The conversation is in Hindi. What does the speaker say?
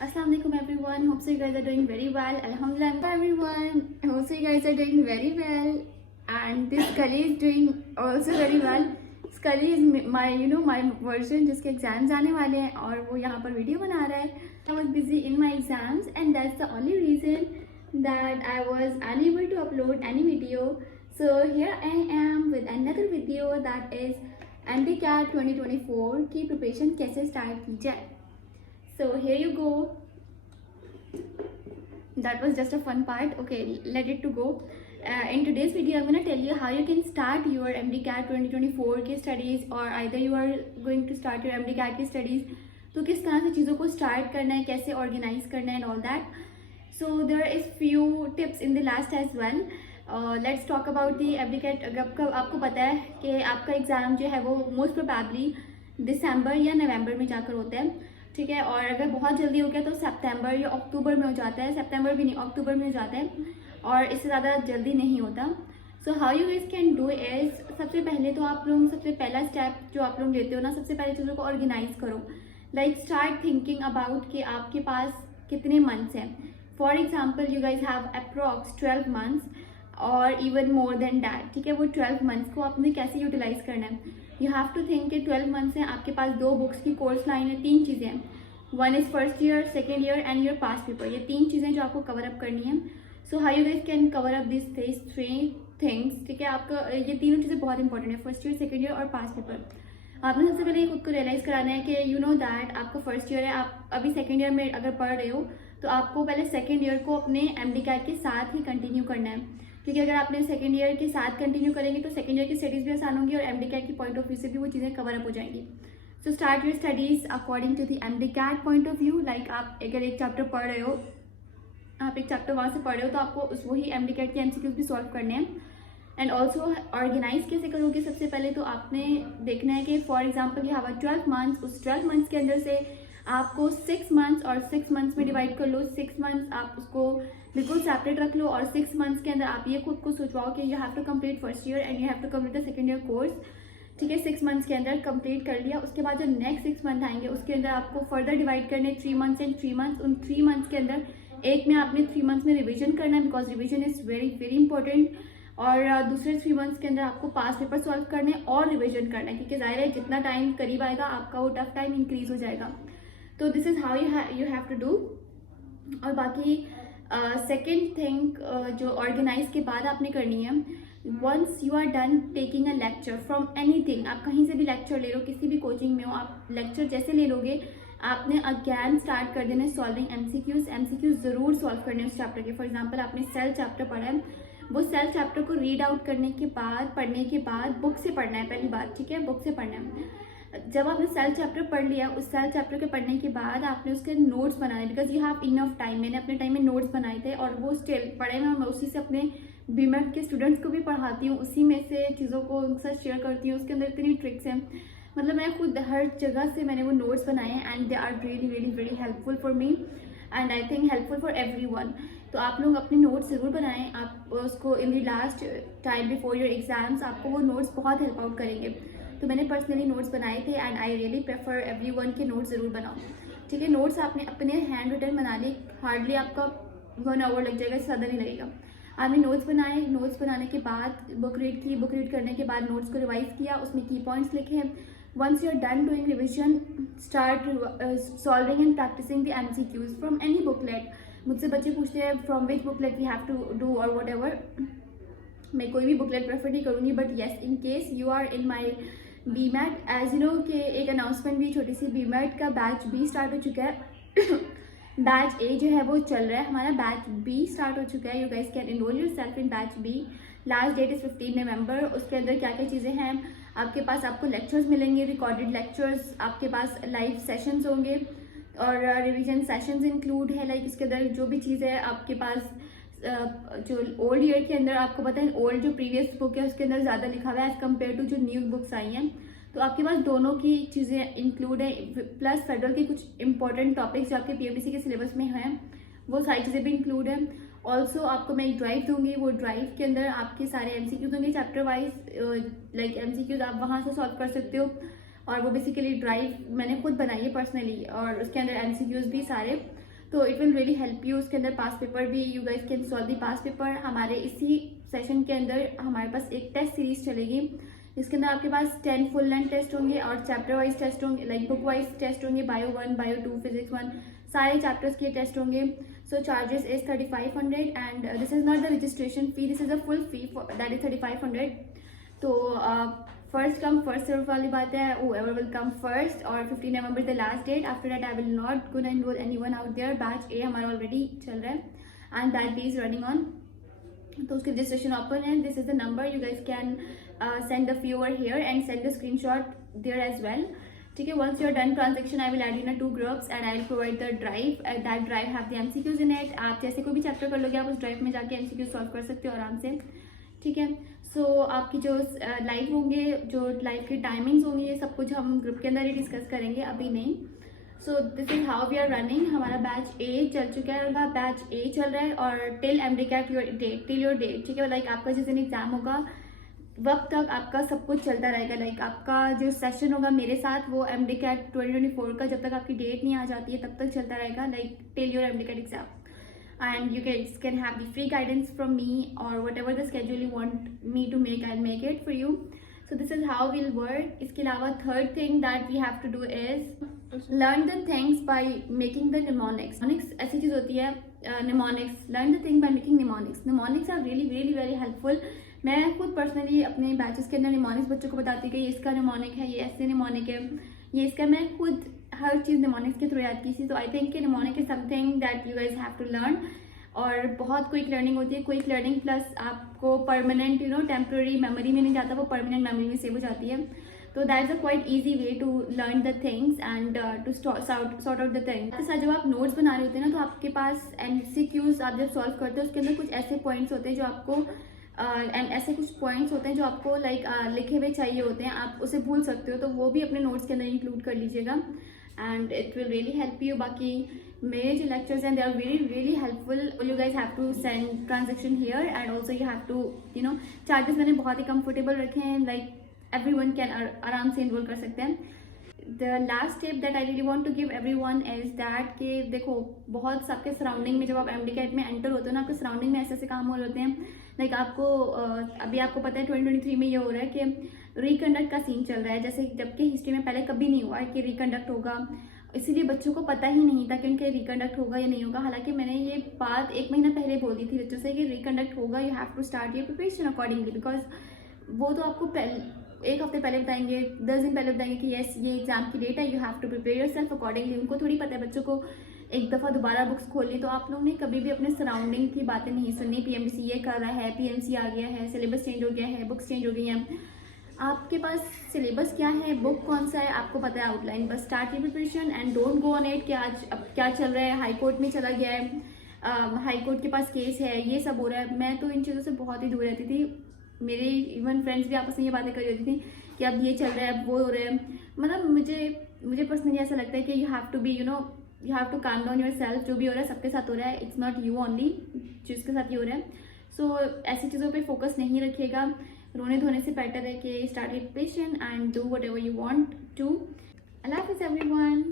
Assalamu alaikum everyone. Hope so you guys are doing very well. Alhamdulillah everyone. Hope so you guys are doing very well. And this Kali is doing also very well. Kali is my version जिसके एग्जाम्स आने वाले हैं और वो यहाँ पर वीडियो बना रहा है. I was busy in my exams and that's the only reason that I was unable to upload any video. So here I am with another video that is MDCAT 2024 की प्रिपरेशन कैसे स्टार्ट की जाए. So here you go. That was just a fun part. Okay, let it to go. In today's video, I'm gonna tell you how you can start your MDCAT 2024 की studies, or either you are going to start your MDCAT की studies. तो किस तरह से चीज़ों को start करना है, कैसे organize करना है and all that. So there is few tips in the last as well. Let's talk about the MDCAT. आपको पता है कि आपका एग्ज़ाम जो है वो most probably दिसंबर या नवंबर में जाकर होता है, ठीक है. और अगर बहुत जल्दी हो गया तो सितंबर या अक्टूबर में हो जाता है. सितंबर भी नहीं, अक्टूबर में हो जाता है और इससे ज़्यादा जल्दी नहीं होता. So how you guys can do is, सबसे पहले तो आप लोग सबसे पहला स्टेप जो आप लोग लेते हो ना, सबसे पहले चीज़ों को ऑर्गेनाइज करो. लाइक स्टार्ट थिंकिंग अबाउट कि आपके पास कितने मंथ्स हैं. For example you guys have approx 12 months और इवन मोर देन डैट, ठीक है. वो 12 मंथ्स को आपने कैसे यूटिलाइज करना है. यू हैव टू थिंक कि 12 मंथ्स हैं, आपके पास 2 बुक्स की कोर्स लाइन है, 3 चीज़ें हैं. One is first year, second year and your past paper. ये 3 चीज़ें जो आपको कवर अप करनी है. So how you guys can cover up this 3 things, ठीक है. आपका ये तीनों चीज़ें बहुत इंपॉर्टेंट है, फर्स्ट ईयर, सेकेंड ईयर और पास्ट पेपर. आपने सबसे पहले खुद को रियलाइज़ कराना है कि यू नो दैट आपका फर्स्ट ईयर है, आप अभी सेकेंड ईयर में अगर पढ़ रहे हो तो आपको पहले सेकेंड ईयर को अपने MDCAT के साथ ही कंटिन्यू करना है, क्योंकि अगर आपने सेकेंड ईयर के साथ कंटिन्यू करेंगे तो सेकेंड ईयर की स्टडीज़ भी आसान होंगी और MDCAT की पॉइंट ऑफ व्यू से भी वो चीज़ें कवर अप हो जाएंगी. So start your studies according to the MDCAT point of view. Like आप अगर एक चैप्टर पढ़ रहे हो, आप एक चैप्टर वहाँ से पढ़ रहे हो तो आपको उस वही MDCAT के MCQs भी सॉल्व करने हैं. एंड ऑल्सो ऑर्गेनाइज कैसे करोगे, सबसे पहले तो आपने देखना है कि for example you have 12 months. उस 12 मंथ्स के अंदर से आपको 6 मंथ्स और 6 मंथ्स में डिवाइड कर लो. 6 मंथ्स आप उसको बिल्कुल सेपरेट रख लो और 6 मंथ्स के अंदर आप ये खुद को सोचवाओ कि you have to complete first year and you have to complete the second year course, ठीक है. 6 मंथ्स के अंदर कंप्लीट कर लिया. उसके बाद जो नेक्स्ट 6 मंथ आएंगे उसके अंदर आपको फर्दर डिवाइड करने 3 मंथ्स एंड 3 मंथ्स. उन 3 मंथ्स के अंदर एक में आपने 3 मंथ्स में रिविजन करना है, because revision is very very important. और दूसरे 3 मंथ्स के अंदर आपको पास्ट पेपर सॉल्व करने और रिविजन करना है, क्योंकि जाहिर है जितना टाइम करीब आएगा आपका वो टफ टाइम इंक्रीज हो जाएगा. तो this is how you have to do. और बाकी सेकेंड थिंग जो ऑर्गेनाइज के बाद आपने करनी है, once you are done taking a lecture from anything, आप कहीं से भी लेक्चर ले लो, किसी भी कोचिंग में हो, आप लेक्चर जैसे ले लोगे आपने अगैन स्टार्ट कर देना सॉल्विंग MCQs ज़रूर सॉल्व करने उस चैप्टर के. फॉर एग्जाम्पल आपने सेल चैप्टर पढ़ा है, वो सेल चैप्टर को रीड आउट करने के बाद पढ़ने के बाद बुक से पढ़ना है पहली बात, ठीक है. बुक से पढ़ना है. जब आपने सेल चैप्टर पढ़ लिया, उस सेल चैप्टर के पढ़ने के बाद आपने उसके नोट्स बनाने, because you have enough time. मैंने अपने टाइम में नोट्स बनाए थे और वो स्टिल पढ़े हुए, मैं उसी से अपने BMAT के स्टूडेंट्स को भी पढ़ाती हूँ, उसी में से चीज़ों को उनके साथ शेयर करती हूँ. उसके अंदर इतनी ट्रिक्स हैं, मतलब मैं खुद हर जगह से मैंने वो नोट्स बनाए हैं and they are really really very helpful for me and I think helpful for everyone. तो आप लोग अपने नोट्स ज़रूर बनाएं. आप उसको in the last time before your exams आपको वो नोट्स बहुत हेल्प आउट करेंगे. तो मैंने पर्सनली नोट्स बनाए थे and I really prefer everyone के नोट्स ज़रूर बनाओ, ठीक है. नोट्स आपने अपने हैंड रिटन बना लिए, हार्डली आपका 1 आवर लग जाएगा, ज़्यादा नहीं लगेगा. आपने नोट्स बनाए, नोट्स बनाने के बाद बुक रीड की, बुक रीड करने के बाद नोट्स को रिवाइज किया, उसमें की पॉइंट्स लिखे हैं. Once you are done doing revision, start solving and practicing the MCQs from any booklet. मुझसे बच्चे पूछते हैं from which booklet we have to do और वट एवर. मैं कोई भी बुकलेट प्रेफर नहीं करूँगी, but yes in case you are in my BMAT, as you know कि एक अनाउंसमेंट भी छोटी सी, BMAT का बैच B स्टार्ट हो चुका है. बैच A जो है वो चल रहा है, हमारा बैच B स्टार्ट हो चुका है. You guys can enrol yourself in batch B. Last that is 15 नवंबर. उसके अंदर क्या क्या चीज़ें हैं आपके पास, आपको लेक्चर्स मिलेंगे, रिकॉर्डेड लेक्चर्स, आपके पास लाइव सेशंस होंगे और रिवीजन सेशंस इंक्लूड है. लाइक इसके अंदर जो भी चीज़ है आपके पास, जो ओल्ड ईयर के अंदर आपको पता है ओल्ड जो प्रीवियस बुक है उसके अंदर ज़्यादा लिखा हुआ है एज़ कम्पेयर टू जो न्यू बुक्स आई हैं. तो आपके पास दोनों की चीज़ें इंक्लूड है, प्लस फेडरल के कुछ इंपॉर्टेंट टॉपिक्स जो आपके PMDC के सिलेबस में हैं वो सारी चीज़ें भी इंक्लूड है. ऑल्सो आपको मैं एक ड्राइव दूंगी, वो ड्राइव के अंदर आपके सारे MCQs होंगे चैप्टर वाइज. लाइक MCQs आप वहाँ से सॉल्व कर सकते हो और वो बेसिकली ड्राइव मैंने खुद बनाई है पर्सनली और उसके अंदर MCQs भी सारे तो it will really help you. उसके अंदर पास पेपर भी, you guys can solve the pass paper. हमारे इसी सेशन के अंदर हमारे पास एक टेस्ट सीरीज चलेगी, जिसके अंदर आपके पास 10 फुल लेंथ टेस्ट होंगे और चैप्टर वाइज टेस्ट होंगे, लाइक बुक वाइज टेस्ट होंगे, बायो 1, बायो 2, फिजिक्स 1, सारे चैप्टर्स के टेस्ट होंगे। So charges is 3500 and this is not the registration fee, this is a full fee that is 3500। तो फर्स्ट कम फर्स्ट सर्व वाली बात है, whoever will come first, और 15 November the last date. After that I will not gonna enroll anyone out there. Batch A हमारा ऑलरेडी चल रहा है and that B is running on, तो उसकी रजिस्ट्रेशन ओपन है। This is the number, you guys can send the fee over here and send the screenshot there as well. ठीक है, once you're done transaction, I will add in 2 groups and I will provide the drive. That drive have the MCQs in it. आप जैसे कोई भी चैप्टर कर लोगे, आप उस ड्राइव में जाके MCQs सॉल्व कर सकते हो आराम से। ठीक है, सो आपकी जो लाइव होंगे, जो लाइव की टाइमिंग्स होंगी, ये सब कुछ हम ग्रुप के अंदर ही डिस्कस करेंगे, अभी नहीं। So this is how we are running. हमारा बैच ए चल चुका है, और बैच ए चल रहा है और till MDCAT your date, till your date. ठीक है, लाइक आपका जिस दिन एग्जाम होगा वक्त तक आपका सब कुछ चलता रहेगा। लाइक आपका जो सेशन होगा मेरे साथ, वो MDCAT 2024 का जब तक आपकी डेट नहीं आ जाती है तब तक चलता रहेगा, like till your MDCAT exam. And you guys can have the free guidance from me, or whatever the schedule you want me to make, I'll make it for you. So this is how we'll work. इसके अलावा third thing that we have to do is learn the things by making the mnemonics. Mnemonics ऐसी चीज़ होती है, mnemonics. Learn the thing by making mnemonics. Mnemonics are really really very helpful. मैं खुद पर्सनली अपने बैचेस के अंदर mnemonics बच्चों को बताती हूँ कि ये इसका mnemonic है, ये ऐसे mnemonic है, ये इसका, मैं खुद हर चीज़ mnemonics के थ्रू याद की थी। तो आई थिंक कि mnemonic is something that you guys have to learn. और बहुत क्विक लर्निंग होती है, क्विक लर्निंग प्लस आपको परमानेंट टेम्प्रेरी मेमोरी में नहीं जाता, वो परमानेंट मेमोरी में सेव हो जाती है। तो that is a quite easy way to learn the things and to sort out the things. के साथ जब आप नोट्स बना रहे होते हैं ना, तो आपके पास MCQs आप जब सॉल्व करते हो, उसके अंदर कुछ ऐसे पॉइंट्स होते हैं जो आपको ऐसे कुछ पॉइंट्स होते हैं जो आपको लिखे हुए चाहिए होते हैं, आप उसे भूल सकते हो, तो वो भी अपने नोट्स के अंदर इंक्लूड कर लीजिएगा and it will really help you. बाकी मेरे जो लेक्चर्स हैं, they are very really helpful. You guys have to send transaction here and also you have to charges मैंने बहुत ही कंफर्टेबल रखे हैं, लाइक एवरीवन कैन आराम से इन्वॉल्व कर सकते हैं। The last tip that I really want to give everyone is that कि देखो, बहुत सबके सराउंडिंग में जब आप MDCAT में एंटर होते हो ना, आपके सराउंडिंग में ऐसे ऐसे काम हो रहे होते हैं, लाइक आपको अभी आपको पता है 2023 में ये हो रहा है कि रिकंडक्ट का सीन चल रहा है, जैसे जबकि हिस्ट्री में पहले कभी नहीं हुआ है कि रिकंडक्ट होगा, इसीलिए बच्चों को पता ही नहीं था कि उनके रिकंडक्ट होगा या नहीं होगा। हालांकि मैंने ये बात 1 महीना पहले बोल दी थी बच्चों से कि रिकंडक्ट होगा, you have to start your preparation accordingly, because वो तो आपको 1 हफ्ते पहले बताएंगे, 10 दिन पहले बताएंगे कि यस ये एग्जाम की डेट है, you have to prepare yourself accordingly. उनको थोड़ी पता है बच्चों को एक दफ़ा दोबारा बुक्स खोलनी, तो आप लोगों ने कभी भी अपने सराउंडिंग की बातें नहीं सुननी। PMC ये कर रहा है, PMC आ गया है, सिलेबस चेंज हो गया है, बुक्स चेंज हो गई हैं। आपके पास सिलेबस क्या है, बुक कौन सा है, आपको पता है आउटलाइन, बस start your preparation and don't go on it कि आज अब क्या चल रहा है, हाई कोर्ट में चला गया है, हाई कोर्ट के पास केस है, ये सब हो रहा है। मैं तो इन चीज़ों से बहुत ही दूर रहती थी, मेरे इवन फ्रेंड्स भी आपस में ये बातें कर रही होती थी कि अब ये चल रहा है, अब वो हो रहा है। मतलब मुझे पर्सनली ऐसा लगता है कि you have to be you have to calm down yourself. जो भी हो रहा है सबके साथ हो रहा है, इट्स नॉट यू ओनली जिसके साथ ये हो रहा है। सो ऐसी चीज़ों पे फोकस नहीं रखिएगा, रोने धोने से बेटर है कि start with patience and do whatever you want to. Allah हाफिज़ एवरीवन।